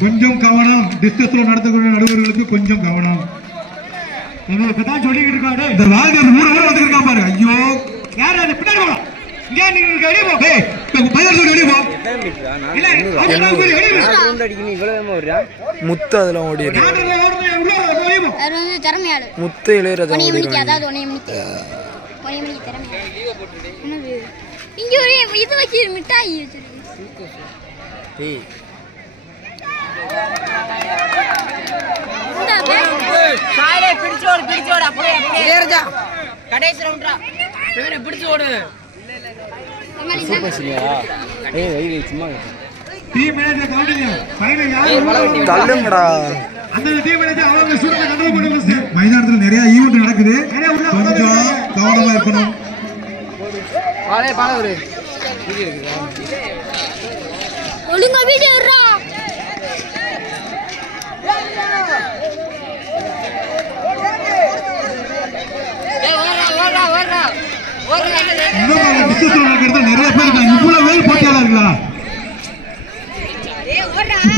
கொஞ்சம் கவனம். டிஸ்கஸ்ல நடத்தக்கூடிய நடுவர்களுக்கு கொஞ்சம் கவனம். இப்பதான் சொல்லிக்கிட்டு இருக்காரு. இந்த வாலிபர் 3 ஊர் வந்துருக்கான் பாரு. ஐயோ யாரு அது பின்னாடி போலாம். இங்க நீங்க வெளிய போ. டேய் பையன் சொல்லி வெளிய போ. இல்ல அது வெளிய போ. ரவுண்ட் அடிக்கணும் இவ்வளவுமா வர்றா. முத்து அதுல ஓடிரு. அது வந்து திறமையாளு. முத்து இளையராஜா ஓடிரு. ஒனியமணிக்கு அதாவது ஒனியமணிக்கு திறமையாளு. என்னது? இங்க ஒரு இது வச்சி மிட்டாய் வச்சிருக்கு. டேய் சாயிலே பிடிச்சோடு அப்படியே இளையராஜா கடைசி ரவுண்டா பேரை பிடிச்சு ஓடு. சூப்பர் சரியா? ஏய் வைவே சும்மா டீம் மேனேஜர் கவுண்டிங்க ஃபைனல் யாரு தள்ளுங்கடா. அந்த டீம் மேனேஜர் அவங்க ஸ்டூடண்ட கண்ட்ரோல் பண்ணுங்க. மைதானத்துல நிறைய ஈவென்ட் நடக்குது. கொஞ்சம் கவனமா இருக்கணும். பாலே ஒரு வீடியோ இருக்குடா. ஒழுங்கா வீடியோ எடுறா. நிறைய பேர் இவ்வளவு வேல் போட்டியாளர்களா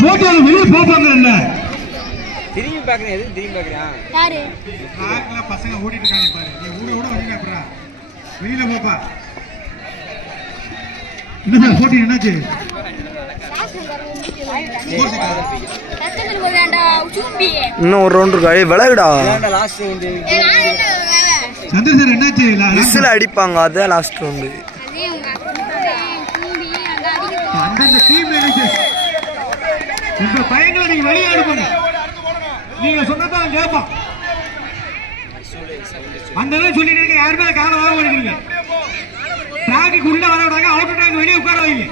போட்டியாளர் வெளியே போப்பாங்க. என்ன திரும்பி பாக்குறேன் எதுவும் திரும்பி பாக்குறேன் பசங்க ஓடிட்டு இருக்காங்க பாரு. நீ ஊட வந்து வெளியில போப்பா. என்ன போட்டி என்னாச்சு? இன்னும் ஒரு ரவுண்ட் இருக்கா? விளையாடா சந்திரசேகர் என்னாச்சு? விசில் அடிப்பாங்க அதான் லாஸ்ட் ரவுண்டு. அந்தந்த டீம் மேனேஜர் உங்க பையங்களை நீங்க வெளியே அனுப்புங்க. நீங்க சொன்னதான் கேட்பான். அந்த சொல்லிட்டு இருக்க யாருமே காலம் வாங்க மாட்டேங்கிறீங்க. டிராக்கு உள்ள வர விடாங்க. அவுட் டிராக் வெளியே உட்கார வைங்க.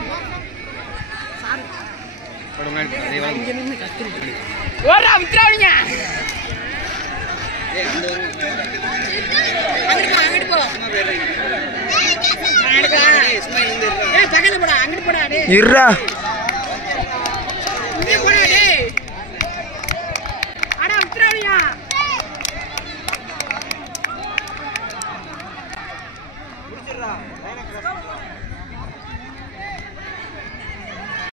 இருடா